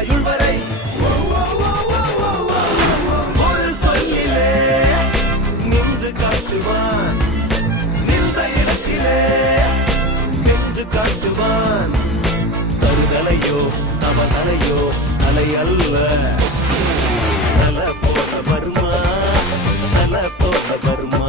ஆயுள் வரை ஒரு சொல்லிலே நின்று காட்டுவான், நின்ற இடத்திலே நின்று காட்டுவான். தருதலையோ தவதலையோ தலை அல்ல, தல போல வருமா, தல போல வருமா.